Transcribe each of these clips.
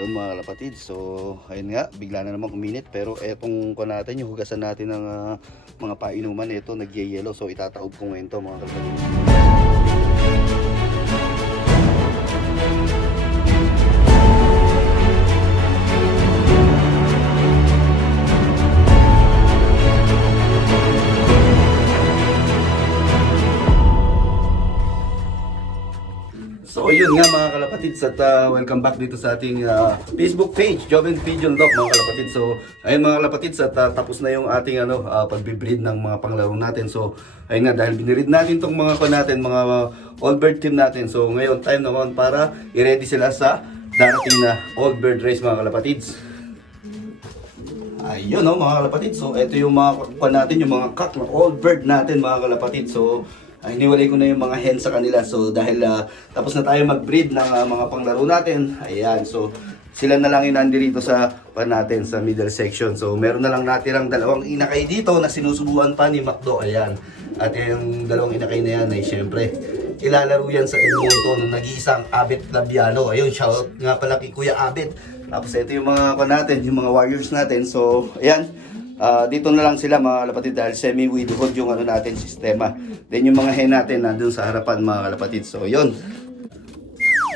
Ayun mga kalapatid, so ayun nga, bigla na naman uminit. Pero etong ko natin, yung hugasan natin ng mga painuman, ito nagyayelo. So itataob ko ngayon to mga kalapatid. So yun nga mga kalapatids at welcome back dito sa ating Facebook page, Joven Pigeon Dog mga kalapatids. So ayun mga kalapatids at tapos na yung ating pagbe-breed ng mga panglaro natin. So ayun nga, dahil binreed natin tong mga natin, mga all bird team natin. So ngayon time naman para i-ready sila sa darating na all bird race mga kalapatids. Ayun mga kalapatids. So ito yung mga natin, yung mga cock na all bird natin mga kalapatids. So hiniwalay ko na yung mga hen sa kanila. So dahil tapos na tayo mag-breed ng mga panglaro natin. Ayan, so sila na lang yung nandito sa natin sa middle section. So meron na lang natirang dalawang inakay dito na sinusubuan pa ni Macdo. Ayan. At yung dalawang inakay na yan ay syempre ilalaro yan sa Edmonton ng nag-iisang Abet Labiano. Ayun, shout nga pala kay Kuya Abet. Tapos ito yung mga natin, yung mga warriors natin. So ayan. Dito na lang sila mga kalapatid dahil semi-widowhood yung natin sistema. Then yung mga hen natin nandun sa harapan mga kalapatid. So yun.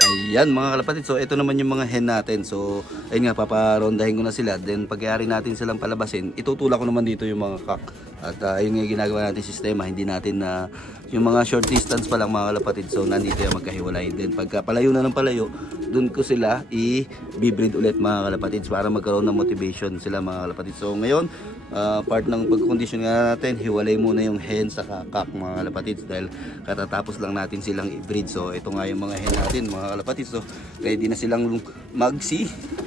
Ayan mga kalapatid. So ito naman yung mga hen natin. So ayun nga, paparondahin ko na sila. Then pagkayari natin silang palabasin, itutulak ko naman dito yung mga cock. At ayun nga ginagawa natin sistema. Hindi natin na yung mga short distance pa lang mga kalapatid. So nandito yung magkahiwalay. Then pagka palayo na ng palayo, dun ko sila i-breed ulit mga kalapatids para magkaroon ng motivation sila mga kalapatids. So ngayon, part ng pagkondisyon nga natin, hiwalay muna yung hen sa cock mga kalapatids dahil katatapos lang natin silang i-breed. So ito nga yung mga hen natin mga kalapatids. So ready na silang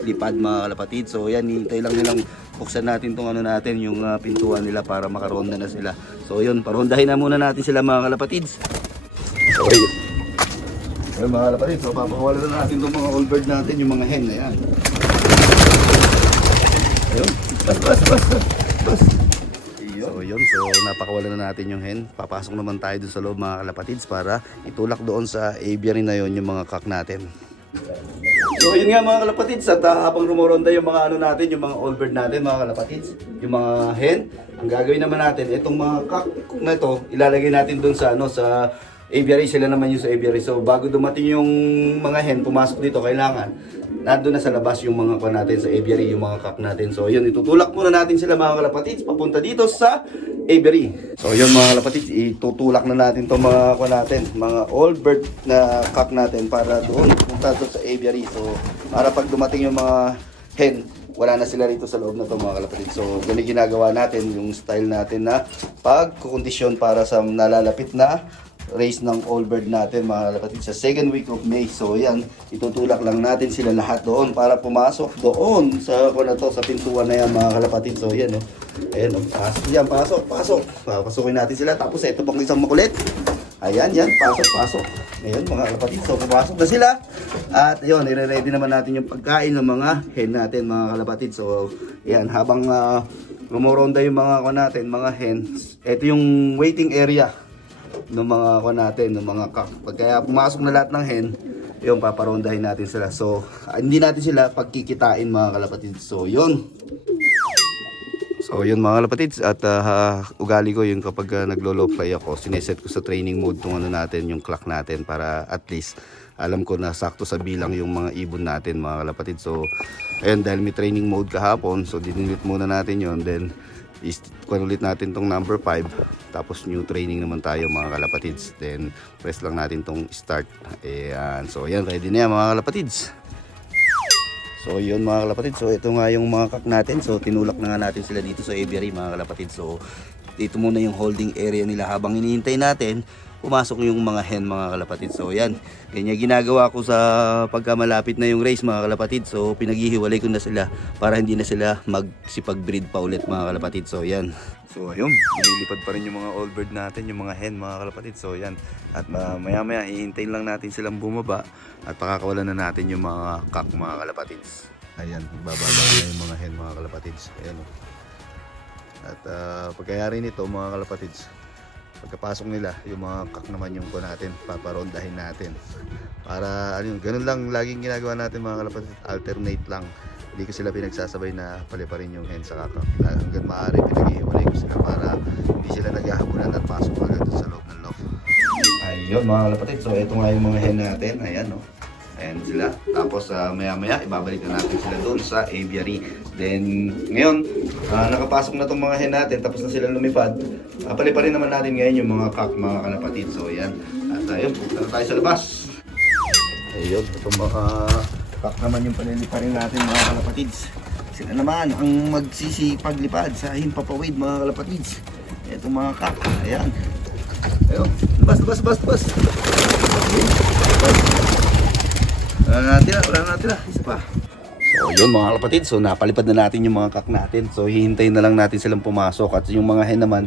lipad mga kalapatids. So yan, hintay lang nilang buksan natin tong natin, yung pintuan nila para makaronda na sila. So yun, parondahin na muna natin sila mga kalapatids. So ayun mga kalapatids, so papakawala na natin itong mga all bird natin, yung mga hen na yan. Ayun, bas. So yun, so napakawala na natin yung hen. Papasok naman tayo dun sa loob mga kalapatids para itulak doon sa aviary na yon yung mga cock natin. So yun nga mga kalapatids, at habang rumoronda yung mga natin, yung mga all bird natin mga kalapatids, yung mga hen, ang gagawin naman natin, itong mga cock na ito, ilalagay natin doon sa sa aviary. Sila naman yung sa aviary. So bago dumating yung mga hen, pumasok dito, kailangan nandun na sa labas yung mga natin sa aviary, yung mga cock natin. So yun, itutulak muna natin sila mga kalapatids papunta dito sa aviary. So yun mga kalapatids, itutulak na natin itong mga natin, mga all bird na cock natin para doon punta doon sa aviary. So para pag dumating yung mga hen, wala na sila rito sa loob na ito mga kalapatids. So ganun ginagawa natin, yung style natin na pagkukondisyon para sa nalalapit na race ng all bird natin mga kalapatid sa second week of May. So yan, itutulak lang natin sila lahat doon para pumasok doon sa sa pintuan na yan mga kalapatid. So yan ayan pasok yan, pasok. Papasukin natin sila. Tapos ito pang isang makulit. Ayan, pasok. Ngayon mga kalapatid, so pumasok na sila. At ayun, i-ready naman natin yung pagkain ng mga hen natin mga kalapatid. So yan, habang rumoronda yung mga natin, mga hen, ito yung waiting area ng mga natin, ng mga cock. Kaya pumasok na lahat ng hen, yung paparondahin natin sila. So hindi natin sila pagkikitain mga kalapatids. So yun mga kalapatids, at ugali ko yung kapag naglo-low fly ako, sineset ko sa training mode tong natin, yung clock natin, para at least alam ko na sakto sa bilang yung mga ibon natin mga kalapatids. So ayun, dahil may training mode kahapon, so dinilit muna natin yon. Then ulit natin tong number 5, tapos new training naman tayo mga kalapatids. Then press lang natin tong start. Ayan, so yan, ready na yan mga kalapatids. So yun mga kalapatids, so ito nga yung mga cock natin. So tinulak na nga natin sila dito sa aviary mga kalapatids. So dito muna yung holding area nila habang hinihintay natin pumasok yung mga hen mga kalapatid. So yan, ganyan ginagawa ko sa pagka malapit na yung race mga kalapatid. So pinaghihiwalay ko na sila para hindi na sila magsipag-breed pa ulit mga kalapatid. So yan. So ayun, lumilipad pa rin yung mga all bird natin, yung mga hen mga kalapatid. So yan, at maya maya hihintayin lang natin silang bumaba at pakakawalan na natin yung mga cock mga kalapatids. Ayan, bababa na yung mga hen mga kalapatids. Ayan. At pagkayari nito mga kalapatids, pagkapasok nila, yung mga cock naman yung natin, paparondahin natin Para ano yun, ganun lang laging ginagawa natin mga kalapatid, alternate lang. Hindi ko sila pinagsasabay na paliparin yung hen sa kakak. Hanggang maaari pinag-iiwalay ko sila para hindi sila naghahabulan at pasok agad sa loob ng loft. Ayun mga kalapatid, so ito nga yung mga hen natin, ayan no. Ayan sila. Tapos maya maya ibabalik na natin sila doon sa aviary. Then ngayon, nakapasok na tong mga hen natin, tapos na sila lumipad. Paliparin naman natin ngayon yung mga kak, mga kalapatid. So ayan. At ayun, punta na tayo sa labas. Ayun, itong mga kak naman yung paliliparin natin mga kalapatids. Sila naman ang magsisipaglipad sa himpapawid mga kalapatids. Itong mga kak, ayan. Ayun, labas. Wala natira. Isa pa. So yun mga kalapatid, so napalipad na natin yung mga kak natin. So hihintayin na lang natin silang pumasok. At yung mga hen naman,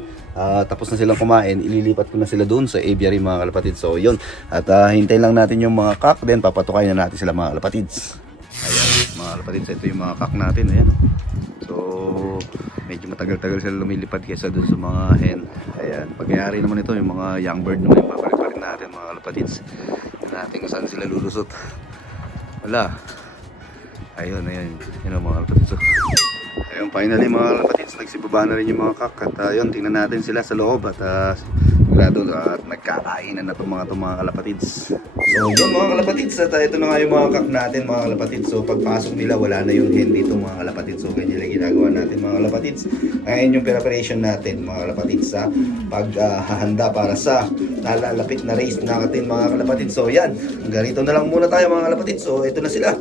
tapos na silang kumain, ililipat ko na sila doon sa aviary mga kalapatid. So yun, at hintayin lang natin yung mga kak, then papatukayin na natin sila mga kalapatids. Ayan mga kalapatids, ito yung mga kak natin. Ayan. So medyo matagal-tagal sila lumilipad kaysa doon sa mga hen. Ayan, pagyayari naman ito, yung mga young bird naman yung papaliparin natin mga kalapatids. Tignan natin kung saan sila lulusot. Wala. Ayun yun ang mga kalapatids. Ayun, finally mga kalapatids, nagsibaba na rin yung mga kak. At yun, tingnan natin sila sa loob. At sigurado at nagkakainan na itong mga kalapatids. So yun mga kalapatids, at ito na nga yung mga kak natin mga kalapatids. So pagpasok nila, wala na yung hen dito mga kalapatids. So ganyan lang ginagawa natin mga kalapatids. Ngayon yung preparation natin mga kalapatids sa paghahanda para sa nalalapit na race natin mga kalapatids. So yan, hanggang rito na lang muna tayo mga kalapatids. So ito na sila.